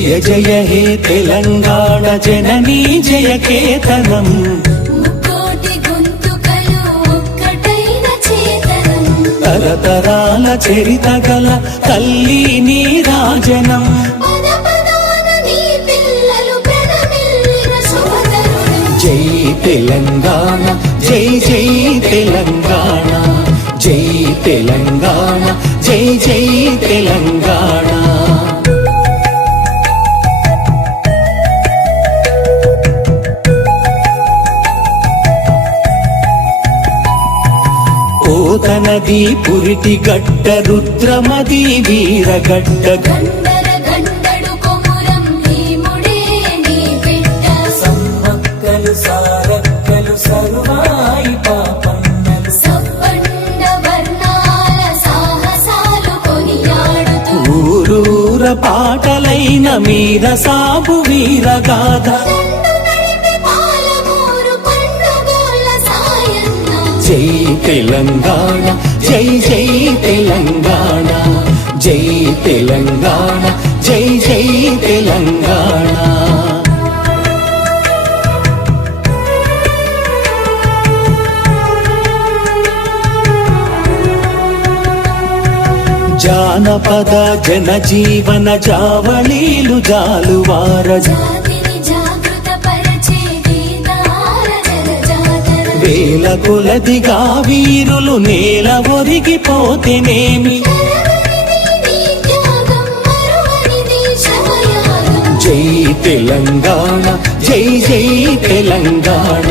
జయ జయ హే తెలంగాణ జననీ జయ కేతనం తరతరాల చరిత గల తల్లి నీ రాజనం జై తెలంగాణ జై జై తెలంగాణ జై తెలంగాణ జై జై తెలంగాణ పోతనది పురిటి గడ్డ రుద్రమది వీరగడ్డ సమ్మక్కలు సారక్కలు సర్వాయి పాపన్నలు సబ్బండ వర్ణాల సాహసాలు కొనియాడుతూ ఊరూర పాటలైన మీర సాబు వీరగాథ జై తెలంగాణ జై జై తెలంగాణ జై తెలంగాణ జై జై తెలంగాణ జానపద జనజీవన జావళీలు జాలువార వేల కొలదిగా వీరులు నేల ఒరిగిపోతేనేమి జై తెలంగాణ జై జై తెలంగాణ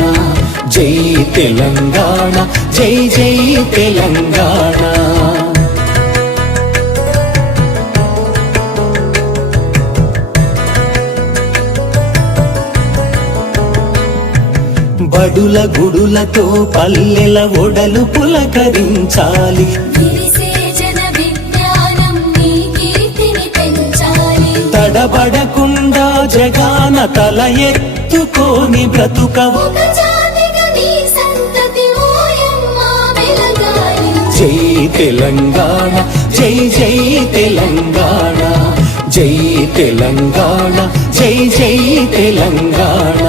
జై తెలంగాణ జై జై తెలంగాణ బడుల గుడులతో పల్లెల ఒడలు పులకరించాలి తడబడకుండా జగాన తల ఎత్తుకోని బ్రతుకవు జై తెలంగాణ జై జై తెలంగాణ జై తెలంగాణ జై జై తెలంగాణ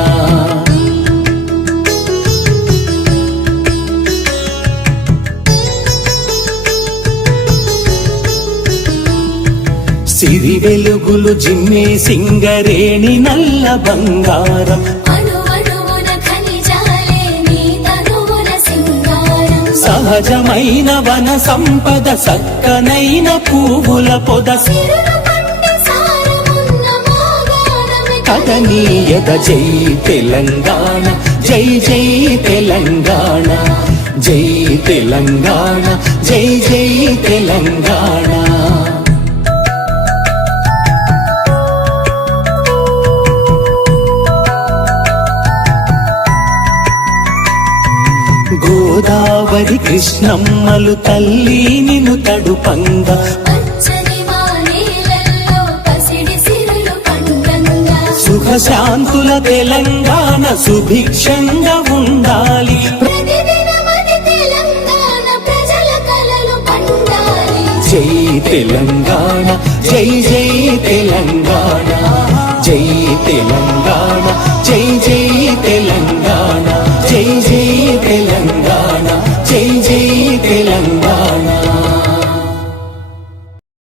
సిరి వెలుగులు జిమ్మే సింగరేణి నల్ల బంగారం సహజమైన వన సంపద సక్కనైన పువ్వుల పొద కదనీయద జై తెలంగాణ జై జై తెలంగాణ జై తెలంగాణ జై జై తెలంగాణ గోదావరి కృష్ణమ్మలు తల్లి నిన్ను తడుపంగా సుఖ శాంతుల తెలంగాణ సుభిక్షంగా ఉండాలి జై తెలంగాణ జై జై తెలంగాణ జై తెలంగాణ జై జై తెలంగాణ జై జై తెలంగాణ జై జై తెలంగాణ